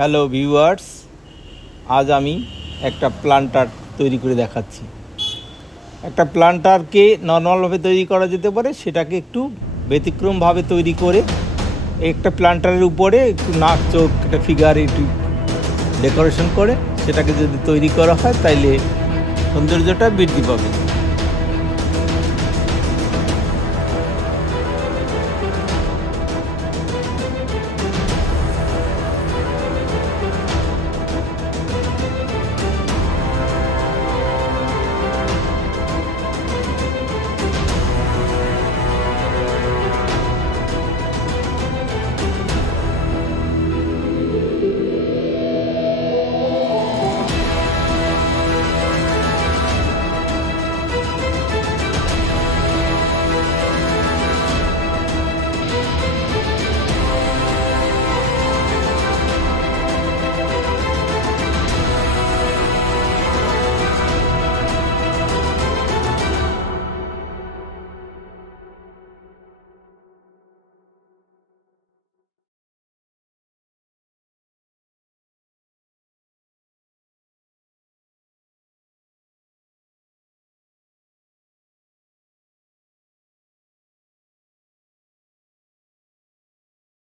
Hello viewers, আজ আমি একটা প্লান্টার তৈরি করে দেখাচ্ছি। একটা প্লান্টারকে নর্মালভাবে তৈরি করা যেতে পারে, সেটাকে একটু ব্যতিক্রমভাবে তৈরি করে একটা প্লান্টারের উপরে একটু নাক চোখ একটা ফিগার একটু ডেকোরেশন করে সেটাকে যদি তৈরি করা হয় তাইলে সৌন্দর্যটা বৃদ্ধি পাবে।